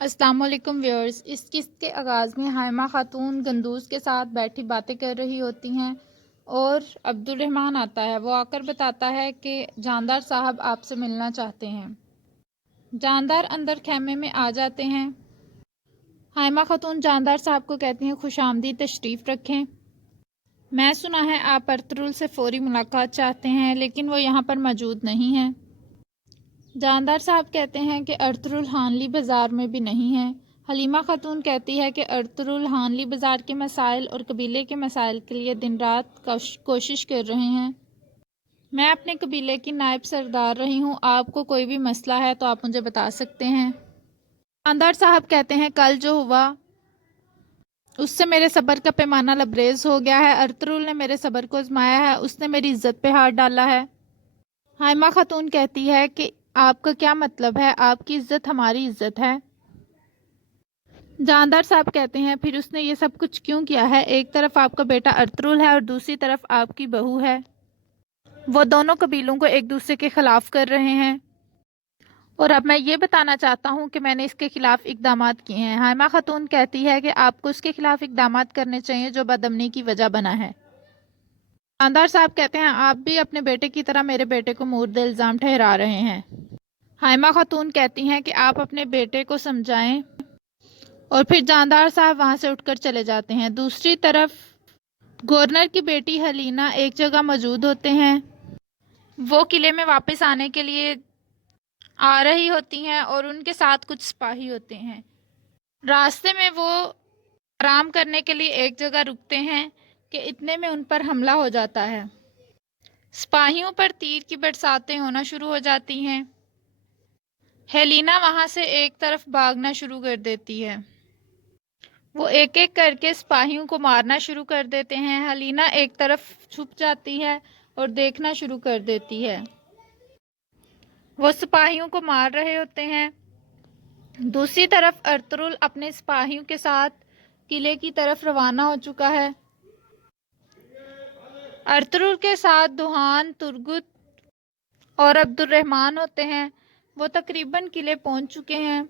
السلام علیکم ویورز، اس قسط کے آغاز میں حائمہ خاتون گندوز کے ساتھ بیٹھی باتیں کر رہی ہوتی ہیں اور عبد الرحمن آتا ہے۔ وہ آ کر بتاتا ہے کہ جاندار صاحب آپ سے ملنا چاہتے ہیں۔ جاندار اندر خیمے میں آ جاتے ہیں۔ حائمہ خاتون جاندار صاحب کو کہتی ہیں خوش آمدید، تشریف رکھیں۔ میں سنا ہے آپ ارطغرل سے فوری ملاقات چاہتے ہیں لیکن وہ یہاں پر موجود نہیں ہیں۔ جاندار صاحب کہتے ہیں کہ ارطغرل ہانلی بازار میں بھی نہیں ہے۔ حلیمہ خاتون کہتی ہے کہ ارطغرل ہانلی بازار کے مسائل اور قبیلے کے مسائل کے لیے دن رات کوشش کر رہے ہیں۔ میں اپنے قبیلے کی نائب سردار رہی ہوں، آپ کو کوئی بھی مسئلہ ہے تو آپ مجھے بتا سکتے ہیں۔ جاندار صاحب کہتے ہیں کل جو ہوا اس سے میرے صبر کا پیمانہ لبریز ہو گیا ہے۔ ارطغرل نے میرے صبر کو آزمایا ہے، اس نے میری عزت پہ ہاتھ ڈالا ہے۔ حائمہ خاتون کہتی ہے کہ آپ کا کیا مطلب ہے؟ آپ کی عزت ہماری عزت ہے۔ جاندار صاحب کہتے ہیں پھر اس نے یہ سب کچھ کیوں کیا ہے؟ ایک طرف آپ کا بیٹا ارطغرل ہے اور دوسری طرف آپ کی بہو ہے۔ وہ دونوں قبیلوں کو ایک دوسرے کے خلاف کر رہے ہیں اور اب میں یہ بتانا چاہتا ہوں کہ میں نے اس کے خلاف اقدامات کیے ہیں۔ حائمہ خاتون کہتی ہے کہ آپ کو اس کے خلاف اقدامات کرنے چاہیے جو بدامنی کی وجہ بنا ہے۔ جاندار صاحب کہتے ہیں آپ بھی اپنے بیٹے کی طرح میرے بیٹے کو مورد الزام ٹھہرا رہے ہیں۔ حائمہ خاتون کہتی ہیں کہ آپ اپنے بیٹے کو سمجھائیں، اور پھر جاندار صاحب وہاں سے اٹھ کر چلے جاتے ہیں۔ دوسری طرف گورنر کی بیٹی حلینا ایک جگہ موجود ہوتے ہیں۔ وہ قلعے میں واپس آنے کے لیے آ رہی ہوتی ہیں اور ان کے ساتھ کچھ سپاہی ہوتے ہیں۔ راستے میں وہ آرام کرنے کے لیے ایک جگہ رکتے ہیں کہ اتنے میں ان پر حملہ ہو جاتا ہے۔ سپاہیوں پر تیر کی برساتیں ہونا شروع ہو جاتی ہیں۔ ہیلینا وہاں سے ایک طرف بھاگنا شروع کر دیتی ہے۔ وہ ایک ایک کر کے سپاہیوں کو مارنا شروع کر دیتے ہیں۔ ہیلینا ایک طرف چھپ جاتی ہے اور دیکھنا شروع کر دیتی ہے۔ وہ سپاہیوں کو مار رہے ہوتے ہیں۔ دوسری طرف ارطغرل اپنے سپاہیوں کے ساتھ قلعے کی طرف روانہ ہو چکا ہے۔ ارطغرل کے ساتھ دوحان، ترگت اور عبد الرحمن ہوتے ہیں۔ وہ تقریباً قلعے پہنچ چکے ہیں۔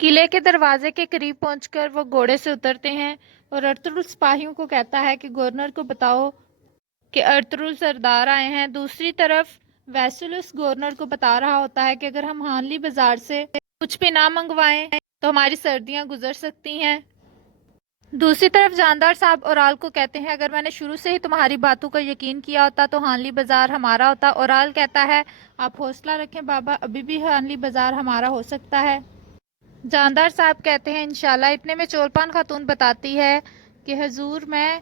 قلعے کے دروازے کے قریب پہنچ کر وہ گھوڑے سے اترتے ہیں اور ارطغرل سپاہیوں کو کہتا ہے کہ گورنر کو بتاؤ کہ ارطغرل سردار آئے ہیں۔ دوسری طرف ویسلس گورنر کو بتا رہا ہوتا ہے کہ اگر ہم ہانلی بازار سے کچھ بھی نہ منگوائیں تو ہماری سردیاں گزر سکتی ہیں۔ دوسری طرف جاندار صاحب اورال کو کہتے ہیں اگر میں نے شروع سے ہی تمہاری باتوں کا یقین کیا ہوتا تو ہانلی بازار ہمارا ہوتا۔ اورال کہتا ہے آپ حوصلہ رکھیں بابا، ابھی بھی ہانلی بازار ہمارا ہو سکتا ہے۔ جاندار صاحب کہتے ہیں انشاءاللہ۔ اتنے میں چولپان خاتون بتاتی ہے کہ حضور میں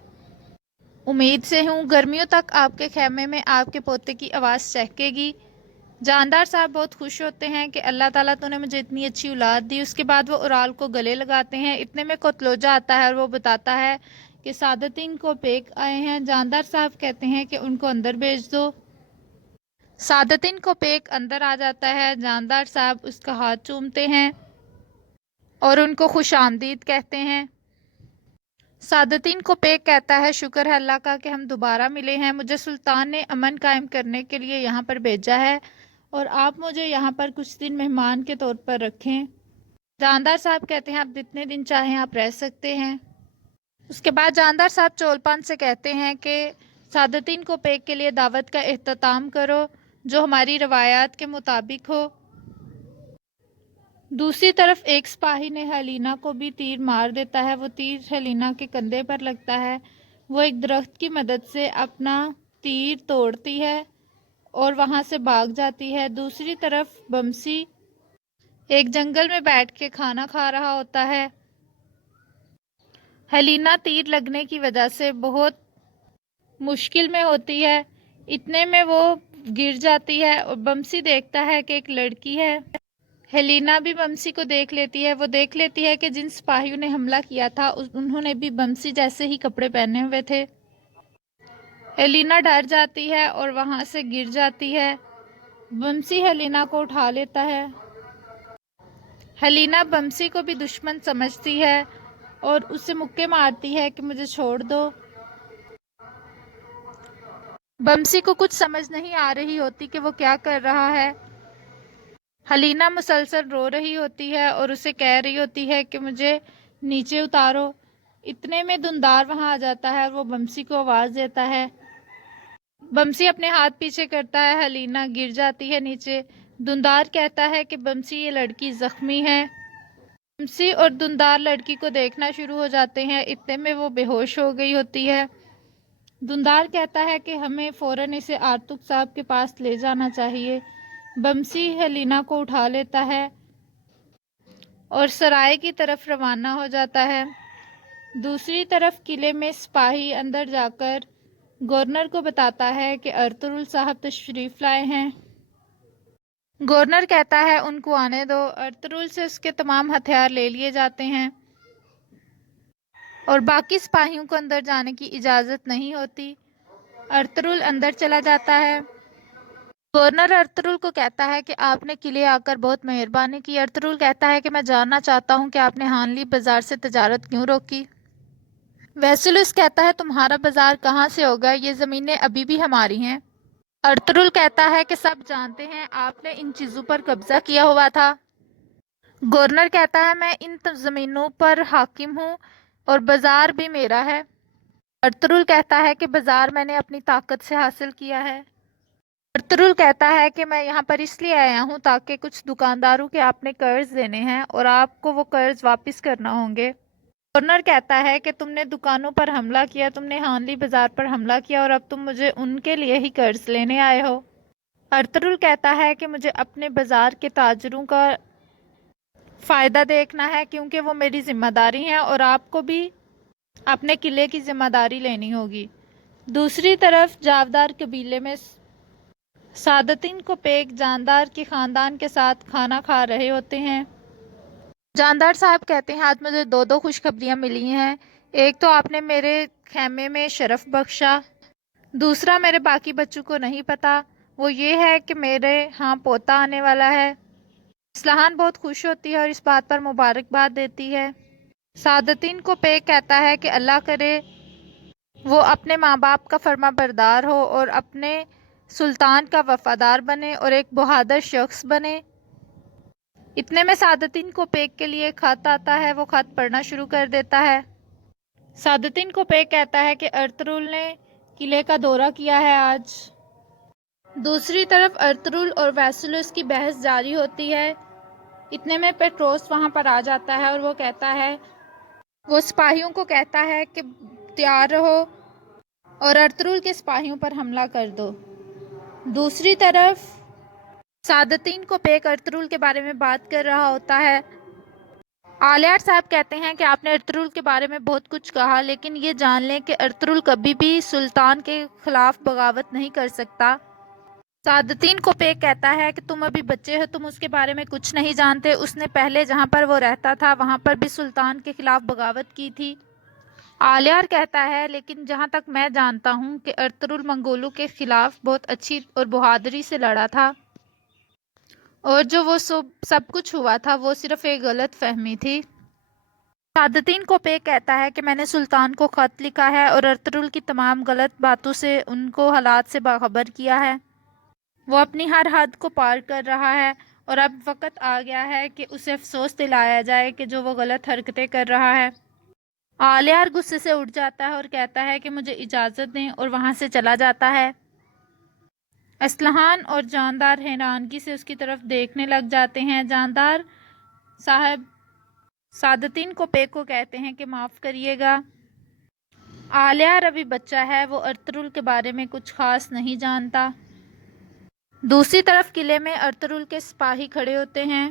امید سے ہوں، گرمیوں تک آپ کے خیمے میں آپ کے پوتے کی آواز چہکے گی۔ جاندار صاحب بہت خوش ہوتے ہیں کہ اللہ تعالیٰ تو نے مجھے اتنی اچھی اولاد دی۔ اس کے بعد وہ اورال کو گلے لگاتے ہیں۔ اتنے میں کوتلوجہ آتا ہے اور وہ بتاتا ہے کہ سعادتین کو پیک آئے ہیں۔ جاندار صاحب کہتے ہیں کہ ان کو اندر بھیج دو۔ سعادتین کو پیک اندر آ جاتا ہے۔ جاندار صاحب اس کا ہاتھ چومتے ہیں اور ان کو خوش آمدید کہتے ہیں۔ سعادتین کو پیک کہتا ہے شکر ہے اللہ کا کہ ہم دوبارہ ملے ہیں۔ مجھے سلطان نے امن قائم کرنے کے لیے یہاں پر بھیجا ہے اور آپ مجھے یہاں پر کچھ دن مہمان کے طور پر رکھیں۔ جاندار صاحب کہتے ہیں آپ جتنے دن چاہیں آپ رہ سکتے ہیں۔ اس کے بعد جاندار صاحب چولپان سے کہتے ہیں کہ سعادتین کو پیک کے لیے دعوت کا اہتمام کرو جو ہماری روایات کے مطابق ہو۔ دوسری طرف ایک سپاہی نے ہیلینا کو بھی تیر مار دیتا ہے۔ وہ تیر ہیلینا کے کندھے پر لگتا ہے۔ وہ ایک درخت کی مدد سے اپنا تیر توڑتی ہے اور وہاں سے بھاگ جاتی ہے۔ دوسری طرف بمسی ایک جنگل میں بیٹھ کے کھانا کھا رہا ہوتا ہے۔ ہیلینا تیر لگنے کی وجہ سے بہت مشکل میں ہوتی ہے۔ اتنے میں وہ گر جاتی ہے اور بمسی دیکھتا ہے کہ ایک لڑکی ہے۔ ہیلینا بھی بمسی کو دیکھ لیتی ہے۔ وہ دیکھ لیتی ہے کہ جن سپاہیوں نے حملہ کیا تھا انہوں نے بھی بمسی جیسے ہی کپڑے پہنے ہوئے تھے۔ ہیلینا ڈر جاتی ہے اور وہاں سے گر جاتی ہے۔ بمسی ہیلینا کو اٹھا لیتا ہے۔ ہیلینا بمسی کو بھی دشمن سمجھتی ہے اور اسے مکے مارتی ہے کہ مجھے چھوڑ دو۔ بمسی کو کچھ سمجھ نہیں آ رہی ہوتی کہ وہ کیا کر رہا ہے۔ حلینا مسلسل رو رہی ہوتی ہے اور اسے کہہ رہی ہوتی ہے کہ مجھے نیچے اتارو۔ اتنے میں دندار وہاں آ جاتا ہے اور وہ بمسی کو آواز دیتا ہے۔ بمسی اپنے ہاتھ پیچھے کرتا ہے، حلینا گر جاتی ہے نیچے۔ دندار کہتا ہے کہ بمسی یہ لڑکی زخمی ہے۔ بمسی اور دندار لڑکی کو دیکھنا شروع ہو جاتے ہیں، اتنے میں وہ بے ہوش ہو گئی ہوتی ہے۔ دندار کہتا ہے کہ ہمیں فوراً اسے آرتک صاحب کے پاس لے جانا چاہیے۔ بمسی حلینا کو اٹھا لیتا ہے اور سرائے کی طرف روانہ ہو جاتا ہے۔ دوسری طرف قلعے میں سپاہی اندر جا کر گورنر کو بتاتا ہے کہ ارطغرل صاحب تشریف لائے ہیں۔ گورنر کہتا ہے ان کو آنے دو۔ ارطغرل سے اس کے تمام ہتھیار لے لیے جاتے ہیں اور باقی سپاہیوں کو اندر جانے کی اجازت نہیں ہوتی۔ ارطغرل اندر چلا جاتا ہے۔ گورنر ارطغرل کو کہتا ہے کہ آپ نے قلعے آ کر بہت مہربانی کی۔ ارطغرل کہتا ہے کہ میں جاننا چاہتا ہوں کہ آپ نے ہانلی بازار سے تجارت کیوں روکی؟ ویسلس کہتا ہے تمہارا بازار کہاں سے ہوگا، یہ زمینیں ابھی بھی ہماری ہیں۔ ارطغرل کہتا ہے کہ سب جانتے ہیں آپ نے ان چیزوں پر قبضہ کیا ہوا تھا۔ گورنر کہتا ہے میں ان زمینوں پر حاکم ہوں اور بازار بھی میرا ہے۔ ارطغرل کہتا ہے کہ بازار میں نے اپنی طاقت سے حاصل کیا ہے۔ ارطغرل کہتا ہے کہ میں یہاں پر اس لیے آیا ہوں تاکہ کچھ دکانداروں کے آپ نے قرض دینے ہیں اور آپ کو وہ قرض واپس کرنا ہوں گے۔ گورنر کہتا ہے کہ تم نے دکانوں پر حملہ کیا، تم نے ہانلی بازار پر حملہ کیا اور اب تم مجھے ان کے لیے ہی قرض لینے آئے ہو۔ ارطغرل کہتا ہے کہ مجھے اپنے بازار کے تاجروں کا فائدہ دیکھنا ہے کیونکہ وہ میری ذمہ داری ہیں اور آپ کو بھی اپنے قلعے کی ذمہ داری لینی ہوگی۔ دوسری طرف جاودار قبیلے میں سعادتین کو پیک جاندار کے خاندان کے ساتھ کھانا کھا رہے ہوتے ہیں۔ جاندار صاحب کہتے ہیں آج مجھے دو خوشخبریاں ملی ہیں، ایک تو آپ نے میرے خیمے میں شرف بخشا، دوسرا میرے باقی بچوں کو نہیں پتا، وہ یہ ہے کہ میرے ہاں پوتا آنے والا ہے۔ اسلحان بہت خوش ہوتی ہے اور اس بات پر مبارکباد دیتی ہے۔ سعادتین کو پیک کہتا ہے کہ اللہ کرے وہ اپنے ماں باپ کا فرما بردار ہو اور اپنے سلطان کا وفادار بنے اور ایک بہادر شخص بنے۔ اتنے میں سعادتین کو پیک کے لیے خط آتا ہے، وہ خط پڑھنا شروع کر دیتا ہے۔ سعادتین کو پیک کہتا ہے کہ ارطغرل نے قلعے کا دورہ کیا ہے آج۔ دوسری طرف ارطغرل اور ویسلس کی بحث جاری ہوتی ہے، اتنے میں پیٹروس وہاں پر آ جاتا ہے اور وہ کہتا ہے، وہ سپاہیوں کو کہتا ہے کہ تیار رہو اور ارطغرل کے سپاہیوں پر حملہ کر دو۔ دوسری طرف سعادتین کو پیک ارطغرل کے بارے میں بات کر رہا ہوتا ہے۔ آلیار صاحب کہتے ہیں کہ آپ نے ارطغرل کے بارے میں بہت کچھ کہا، لیکن یہ جان لیں کہ ارطغرل کبھی بھی سلطان کے خلاف بغاوت نہیں کر سکتا۔ سعادتین کو پیک کہتا ہے کہ تم ابھی بچے ہو، تم اس کے بارے میں کچھ نہیں جانتے، اس نے پہلے جہاں پر وہ رہتا تھا وہاں پر بھی سلطان کے خلاف بغاوت کی تھی۔ آلیار کہتا ہے لیکن جہاں تک میں جانتا ہوں کہ ارطغرل منگولوں کے خلاف بہت اچھی اور بہادری سے لڑا تھا اور جو وہ سب کچھ ہوا تھا وہ صرف ایک غلط فہمی تھی۔ سعادتین کو پیک کہتا ہے کہ میں نے سلطان کو خط لکھا ہے اور ارطغرل کی تمام غلط باتوں سے ان کو حالات سے باخبر کیا ہے۔ وہ اپنی ہر حد کو پار کر رہا ہے اور اب وقت آ گیا ہے کہ اسے افسوس دلایا جائے کہ جو وہ غلط حرکتیں کر رہا ہے۔ آلیار غصے سے اٹھ جاتا ہے اور کہتا ہے کہ مجھے اجازت دیں اور وہاں سے چلا جاتا ہے۔ اسلحان اور جاندار حیرانگی سے اس کی طرف دیکھنے لگ جاتے ہیں۔ جاندار صاحب سعادتین کو پیک کو کہتے ہیں کہ معاف کریے گا، آلیار ابھی بچہ ہے، وہ ارطغرل کے بارے میں کچھ خاص نہیں جانتا۔ دوسری طرف قلعے میں ارطغرل کے سپاہی کھڑے ہوتے ہیں۔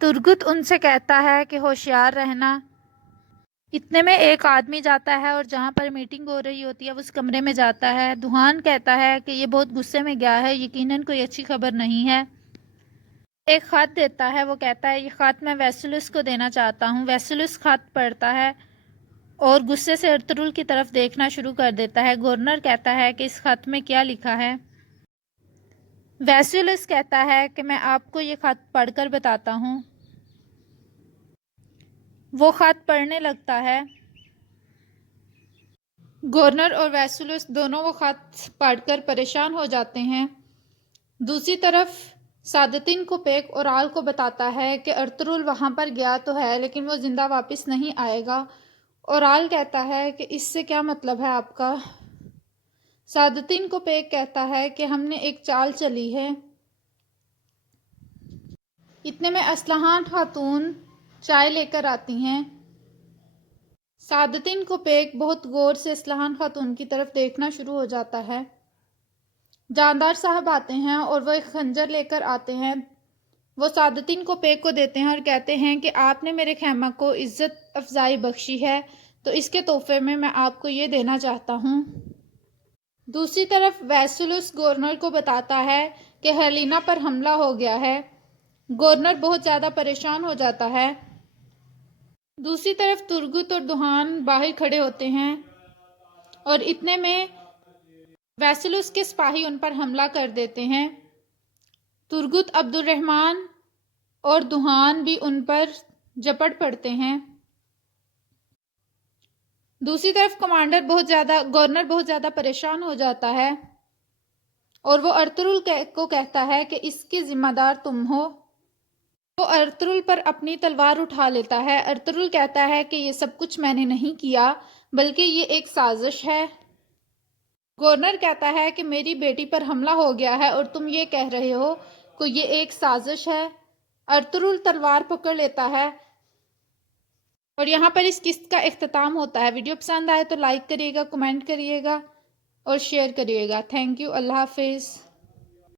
ترگت ان سے کہتا ہے کہ ہوشیار رہنا۔ اتنے میں ایک آدمی جاتا ہے اور جہاں پر میٹنگ ہو رہی ہوتی ہے اس کمرے میں جاتا ہے۔ دوہان کہتا ہے کہ یہ بہت غصے میں گیا ہے، یقیناً کوئی اچھی خبر نہیں ہے۔ ایک خط دیتا ہے، وہ کہتا ہے یہ خط میں ویسلس کو دینا چاہتا ہوں۔ ویسلس خط پڑھتا ہے اور غصے سے ارطغرل کی طرف دیکھنا شروع کر دیتا ہے۔ گورنر کہتا ہے کہ اس خط میں کیا لکھا ہے؟ ویسلس کہتا ہے کہ میں آپ کو یہ خط پڑھ کر بتاتا ہوں۔ وہ خط پڑھنے لگتا ہے۔ گورنر اور ویسلس دونوں وہ خط پڑھ کر پریشان ہو جاتے ہیں۔ دوسری طرف سعادتین کو پیک اورال کو بتاتا ہے کہ ارطغرل وہاں پر گیا تو ہے لیکن وہ زندہ واپس نہیں آئے گا۔ اورال کہتا ہے کہ اس سے کیا مطلب ہے آپ کا؟ سعادتین کو پیک کہتا ہے کہ ہم نے ایک چال چلی ہے۔ اتنے میں اسلحان خاتون چائے لے کر آتی ہیں۔ سعادتین کو پیک بہت غور سے اسلحان خاتون کی طرف دیکھنا شروع ہو جاتا ہے۔ جاندار صاحب آتے ہیں اور وہ ایک خنجر لے کر آتے ہیں۔ وہ سعادتین کو پیک کو دیتے ہیں اور کہتے ہیں کہ آپ نے میرے خیمہ کو عزت افزائی بخشی ہے تو اس کے تحفے میں آپ کو یہ دینا چاہتا ہوں۔ دوسری طرف ویسلس گورنر کو بتاتا ہے کہ ہیلینا پر حملہ ہو گیا ہے۔ گورنر بہت زیادہ پریشان ہو جاتا ہے۔ دوسری طرف ترگت اور دہان باہر کھڑے ہوتے ہیں اور اتنے میں ویسلس کے سپاہی ان پر حملہ کر دیتے ہیں۔ ترگت، عبد الرحمن اور دہان بھی ان پر جپٹ پڑتے ہیں۔ دوسری طرف گورنر بہت زیادہ پریشان ہو جاتا ہے اور وہ ارطغرل کو کہتا ہے کہ اس کی ذمہ دار تم ہو۔ وہ ارطغرل پر اپنی تلوار اٹھا لیتا ہے۔ ارطغرل کہتا ہے کہ یہ سب کچھ میں نے نہیں کیا بلکہ یہ ایک سازش ہے۔ گورنر کہتا ہے کہ میری بیٹی پر حملہ ہو گیا ہے اور تم یہ کہہ رہے ہو کہ یہ ایک سازش ہے۔ ارطغرل تلوار پکڑ لیتا ہے اور یہاں پر اس قسط کا اختتام ہوتا ہے۔ ویڈیو پسند آئے تو لائک کریے گا، کمنٹ کریے گا اور شیئر کریے گا۔ تھینک یو، اللہ حافظ۔